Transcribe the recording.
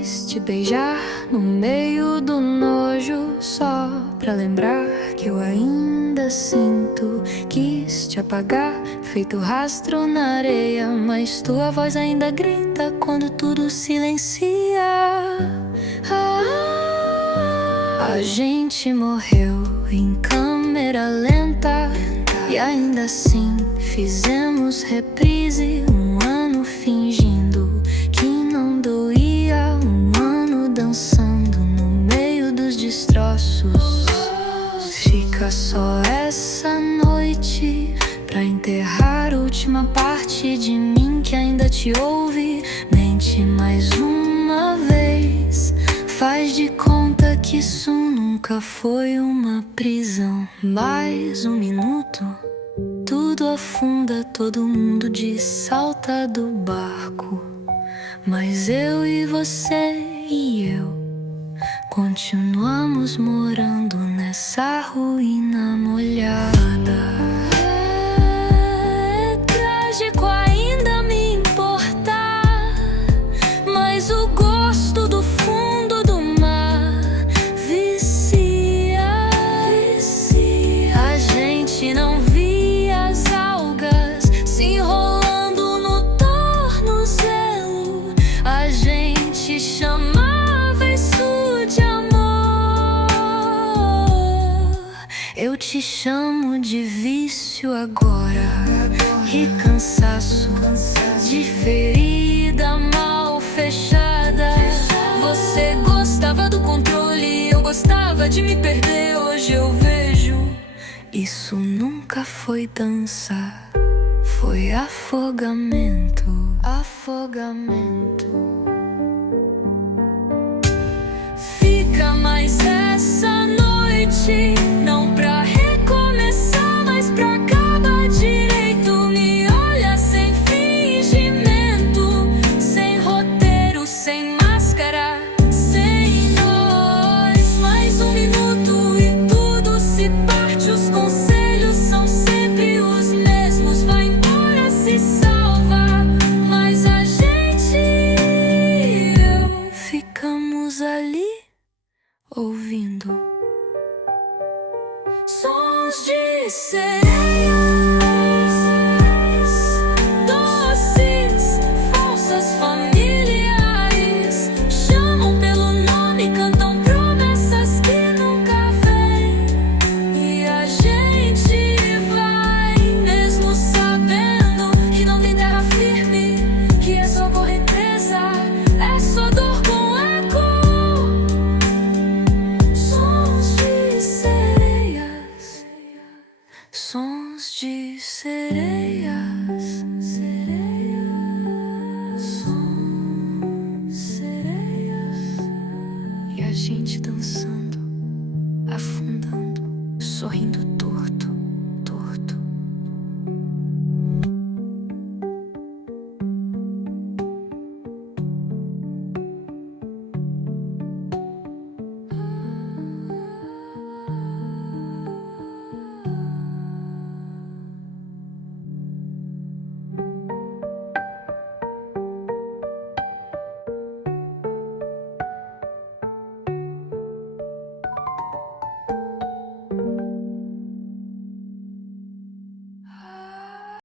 quis te beijar no meio do nojo, só pra lembrar que eu ainda sinto. Quis te apagar, feito rastro na areia, mas tua voz ainda grita quando tudo silencia. A gente morreu em câmera lenta, e ainda assim fizemos reprise. Um ano fingindo que não doía, um ano dançando no meio dos destroços. Fica só essa noite pra enterrar a última parte de mim que ainda te ouve. Mente mais uma vez, faz de conta que isso nunca foi uma prisão. Mais um minuto, tudo afunda, todo mundo salta do barco. Mas eu e você e eu continuamos morando nessa ruína molhada. É trágico ainda me importar, mas o gosto do fundo do mar vicia. A gente não via as algas se enrolando no tornozelo. A gente chamava isso de amor. Eu te chamo de vício agora, e cansaço de ferida mal fechada. Você gostava do controle, eu gostava de me perder. Hoje eu vejo, isso nunca foi dança, foi afogamento. Afogamento. Fica mais essa noite